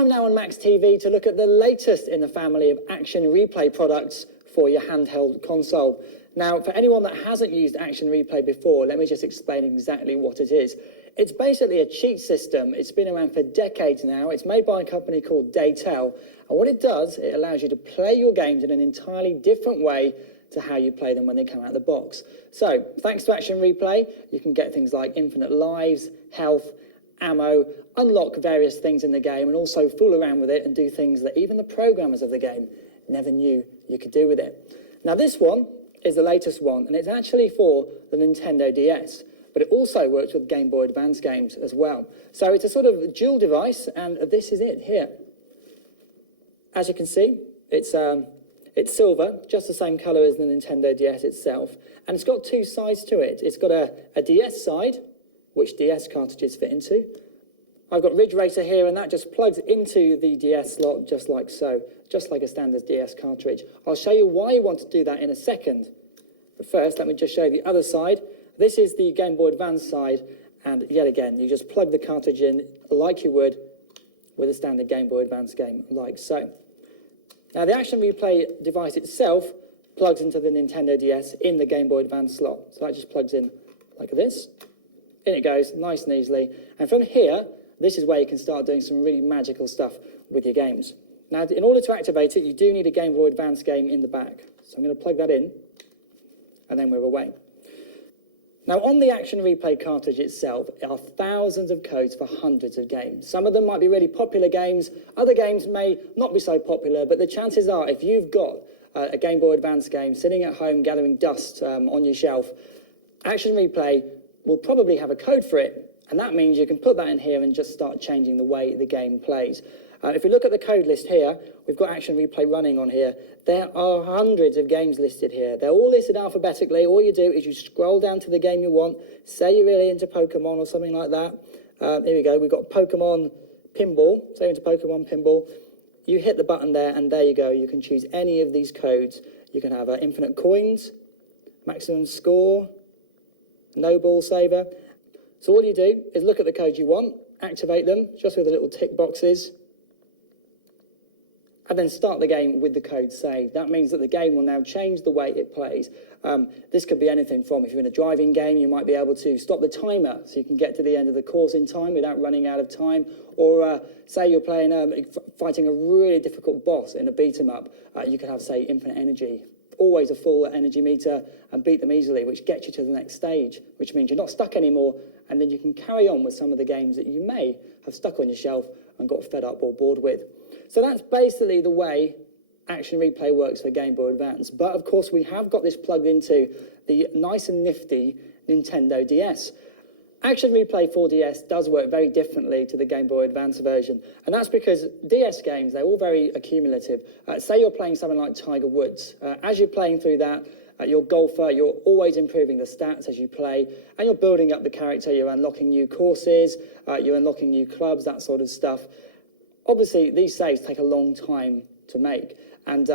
time now on Max TV to look at the latest in the family of action replay products for your handheld console. Now, for anyone that hasn't used action replay before, let me just explain exactly what it is. It's basically a cheat system. It's been around for decades now. It's made by a company called Daytel. And what it does, it allows you to play your games in an entirely different way to how you play them when they come out of the box. So, thanks to action replay, you can get things like infinite lives, health, ammo, unlock various things in the game, and also fool around with it and do things that even the programmers of the game never knew you could do with it. Now, this one is the latest one, and it's actually for the Nintendo DS, but it also works with Game Boy Advance games as well. So it's a sort of dual device, and this is it here. As you can see, it's silver, just the same colour as the Nintendo DS itself, and it's got two sides to it. It's got a DS side, which DS cartridges fit into. I've got Ridge Racer here, and that just plugs into the DS slot just like so, just like a standard DS cartridge. I'll show you why you want to do that in a second. But first, let me just show you the other side. This is the Game Boy Advance side, and yet again, you just plug the cartridge in like you would with a standard Game Boy Advance game, like so. Now, the action replay device itself plugs into the Nintendo DS in the Game Boy Advance slot. So that just plugs in like this. In it goes, nice and easily. And from here, this is where you can start doing some really magical stuff with your games. Now, in order to activate it, you do need a Game Boy Advance game in the back. So I'm going to plug that in, and then we're away. Now, on the action replay cartridge itself are thousands of codes for hundreds of games. Some of them might be really popular games. Other games may not be so popular, but the chances are if you've got a Game Boy Advance game sitting at home gathering dust on your shelf, action replay will probably have a code for it, and that means you can put that in here and just start changing the way the game plays. If we look at the code list here, we've got action replay running on here. There are hundreds of games listed here. They're all listed alphabetically. All you do is you scroll down to the game you want. Say you're really into Pokemon or something like that. Here we go. We've got Pokemon Pinball. Say you're into Pokemon Pinball. You hit the button there, and there you go. You can choose any of these codes. You can have infinite coins, maximum score, no ball saver. So all you do is look at the codes you want, activate them just with the little tick boxes, and then start the game with the code saved. That means that the game will now change the way it plays. This could be anything from, if you're in a driving game, you might be able to stop the timer so you can get to the end of the course in time without running out of time. Or say you're playing, fighting a really difficult boss in a beat 'em up, you could have, say, infinite energy. Always a full energy meter and beat them easily, which gets you to the next stage, which means you're not stuck anymore, and then you can carry on with some of the games that you may have stuck on your shelf and got fed up or bored with. So that's basically the way action replay works for Game Boy Advance. But of course, we have got this plugged into the nice and nifty Nintendo DS. Action Replay for DS does work very differently to the Game Boy Advance version, and that's because DS games, they're all very accumulative. Say you're playing something like Tiger Woods. As you're playing through that, you're a golfer, you're always improving the stats as you play, and you're building up the character, you're unlocking new courses, you're unlocking new clubs, that sort of stuff. Obviously, these saves take a long time to make, and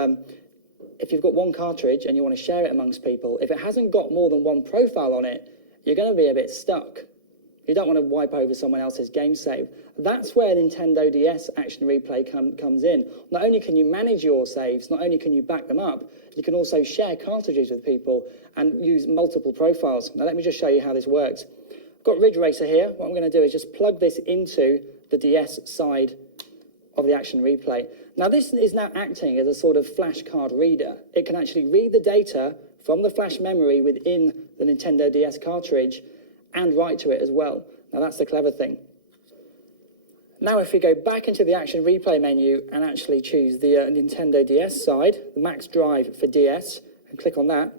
if you've got one cartridge and you want to share it amongst people, if it hasn't got more than one profile on it, you're going to be a bit stuck. You don't want to wipe over someone else's game save. That's where Nintendo DS Action Replay comes in. Not only can you manage your saves, not only can you back them up, you can also share cartridges with people and use multiple profiles. Now let me just show you how this works. I've got Ridge Racer here. What I'm going to do is just plug this into the DS side of the Action Replay. Now this is now acting as a sort of flashcard reader. It can actually read the data from the flash memory within the Nintendo DS cartridge and write to it as well. Now that's the clever thing. Now if we go back into the Action Replay menu and actually choose the Nintendo DS side, the max drive for DS, and click on that,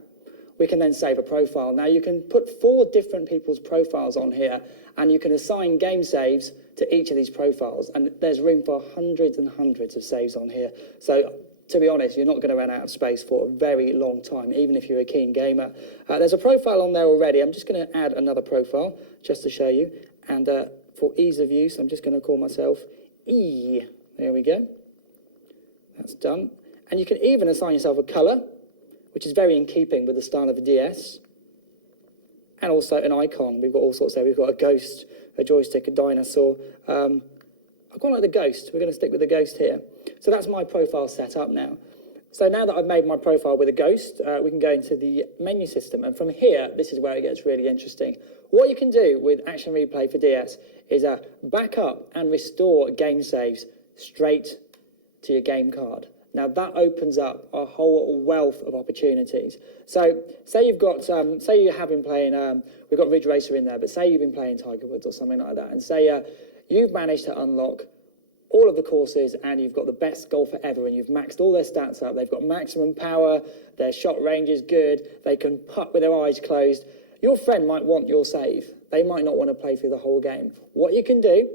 we can then save a profile. Now you can put 4 different people's profiles on here, and you can assign game saves to each of these profiles, and there's room for hundreds and hundreds of saves on here. So to be honest, you're not going to run out of space for a very long time, even if you're a keen gamer. There's a profile on there already. I'm just going to add another profile just to show you. And for ease of use, I'm just going to call myself E. There we go. That's done. And you can even assign yourself a colour, which is very in keeping with the style of the DS. And also an icon. We've got all sorts there. We've got a ghost, a joystick, a dinosaur. I quite like the ghost. We're going to stick with the ghost here. So that's my profile set up now. So now that I've made my profile with a ghost, we can go into the menu system. And from here, this is where it gets really interesting. What you can do with Action Replay for DS is back up and restore game saves straight to your game card. Now that opens up a whole wealth of opportunities. So say you've got, say you have been playing, we've got Ridge Racer in there, but say you've been playing Tiger Woods or something like that, and say you've managed to unlock all of the courses and you've got the best golfer ever and you've maxed all their stats up. They've got maximum power, their shot range is good, they can putt with their eyes closed. Your friend might want your save. They might not want to play through the whole game. What you can do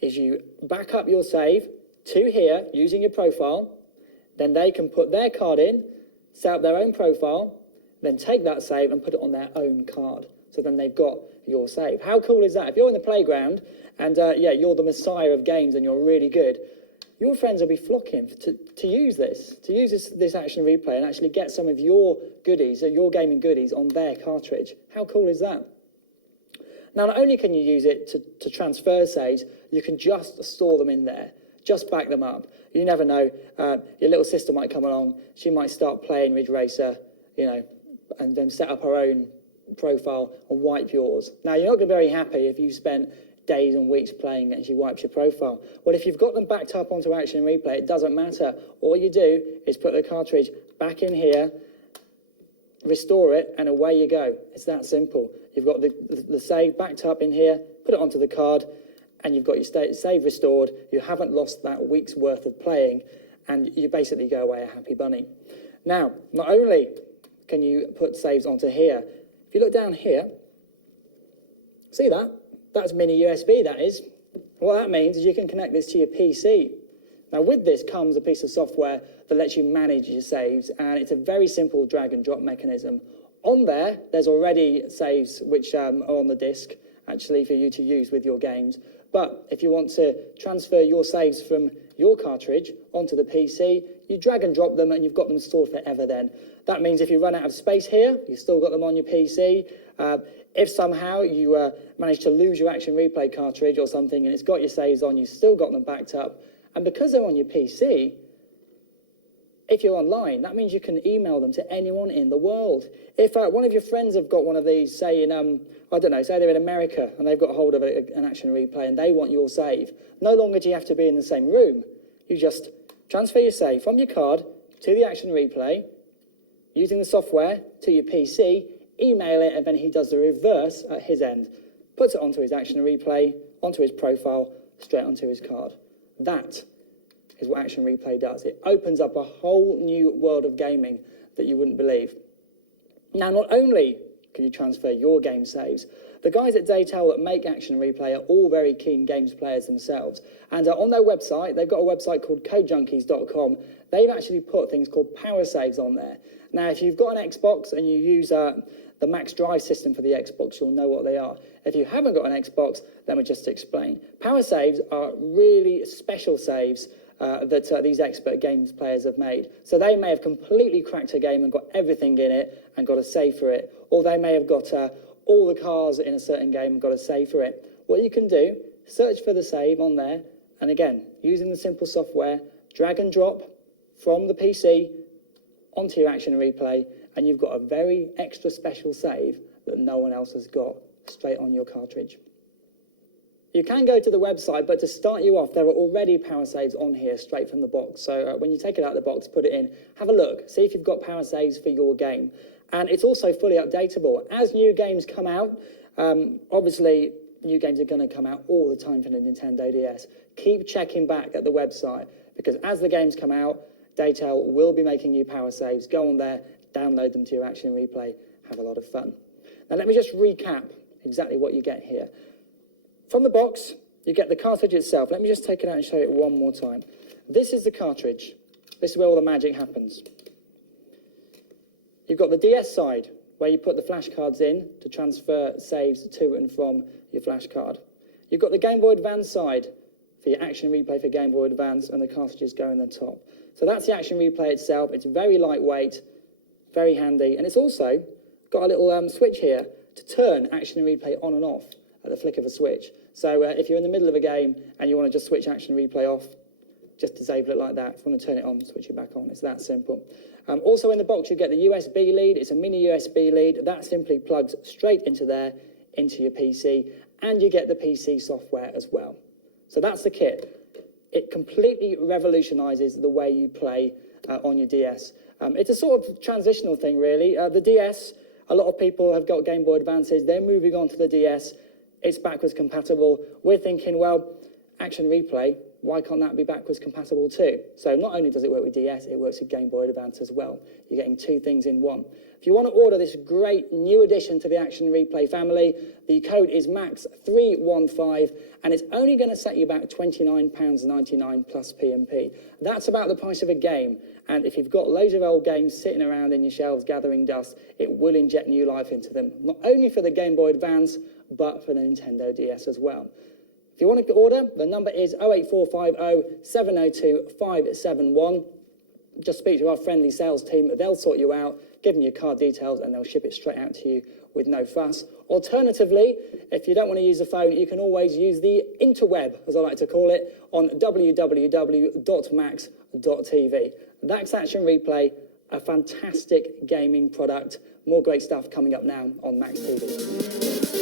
is you back up your save to here using your profile. Then they can put their card in, set up their own profile, then take that save and put it on their own card. So then they've got your save. How cool is that? If you're in the playground and you're the messiah of games and you're really good, your friends will be flocking to use this Action Replay and actually get some of your goodies, your gaming goodies on their cartridge. How cool is that? Now, not only can you use it to transfer saves, you can just store them in there. Just back them up. You never know. Your little sister might come along. She might start playing Ridge Racer, and then set up her own profile and wipe yours. Now, you're not going to be very happy if you've spent days and weeks playing it and she wipes your profile. Well, if you've got them backed up onto Action Replay, it doesn't matter. All you do is put the cartridge back in here, restore it, and away you go. It's that simple. You've got the save backed up in here, put it onto the card, and you've got your save restored. You haven't lost that week's worth of playing, and you basically go away a happy bunny. Now, not only can you put saves onto here, if you look down here, see that? That's mini USB, that is. What that means is you can connect this to your PC. Now, with this comes a piece of software that lets you manage your saves, and it's a very simple drag and drop mechanism. On there, there's already saves which are on the disk, actually, for you to use with your games. But if you want to transfer your saves from your cartridge onto the PC, you drag and drop them and you've got them stored forever then. That means if you run out of space here, you've still got them on your PC. If somehow you manage to lose your Action Replay cartridge or something and it's got your saves on, you've still got them backed up. And because they're on your PC, if you're online, that means you can email them to anyone in the world. If one of your friends have got one of these, say in, I don't know, say they're in America and they've got a hold of an Action Replay and they want your save, no longer do you have to be in the same room. You just transfer your save from your card to the Action Replay, using the software to your PC, email it, and then he does the reverse at his end. Puts it onto his Action Replay, onto his profile, straight onto his card. That is what Action Replay does. It opens up a whole new world of gaming that you wouldn't believe. Now, not only can you transfer your game saves, the guys at Daytel that make Action Replay are all very keen games players themselves. And on their website, they've got a website called codejunkies.com. They've actually put things called power saves on there. Now, if you've got an Xbox and you use the Max Drive system for the Xbox, you'll know what they are. If you haven't got an Xbox, let me just explain. Power saves are really special saves that these expert games players have made. So they may have completely cracked a game and got everything in it and got a save for it. Or they may have got all the cars in a certain game and got a save for it. What you can do, search for the save on there. And again, using the simple software, drag and drop from the PC onto your Action Replay. And you've got a very extra special save that no one else has got straight on your cartridge. You can go to the website, but to start you off, there are already power saves on here straight from the box. So when you take it out of the box, put it in, have a look, see if you've got power saves for your game. And it's also fully updatable. As new games come out, obviously new games are going to come out all the time for the Nintendo DS. Keep checking back at the website, because as the games come out, Daytel will be making new power saves. Go on there, download them to your Action Replay, have a lot of fun. Now let me just recap exactly what you get here. From the box, you get the cartridge itself. Let me just take it out and show it one more time. This is the cartridge. This is where all the magic happens. You've got the DS side, where you put the flash cards in to transfer saves to and from your flash card. You've got the Game Boy Advance side for your Action Replay for Game Boy Advance, and the cartridges go in the top. So that's the Action Replay itself. It's very lightweight, very handy, and it's also got a little switch here to turn Action Replay on and off at the flick of a switch. So if you're in the middle of a game and you want to just switch Action Replay off, just disable it like that. If you want to turn it on, switch it back on. It's that simple. Also in the box, you get the USB lead. It's a mini USB lead. That simply plugs straight into there, into your PC, and you get the PC software as well. So that's the kit. It completely revolutionises the way you play on your DS. It's a sort of transitional thing, really. The DS, a lot of people have got Game Boy Advances. They're moving on to the DS. It's backwards compatible. We're thinking, well, Action Replay, why can't that be backwards compatible too? So not only does it work with DS, it works with Game Boy Advance as well. You're getting two things in one. If you want to order this great new addition to the Action Replay family, the code is MAX315, and it's only going to set you back £29.99 plus P&P. That's about the price of a game. And if you've got loads of old games sitting around in your shelves gathering dust, it will inject new life into them, not only for the Game Boy Advance, but for the Nintendo DS as well. If you want to order, the number is 08450 702 571. Just speak to our friendly sales team. They'll sort you out, give them your card details, and they'll ship it straight out to you with no fuss. Alternatively, if you don't want to use the phone, you can always use the interweb, as I like to call it, on www.max.tv. That's Action Replay, a fantastic gaming product. More great stuff coming up now on Max TV.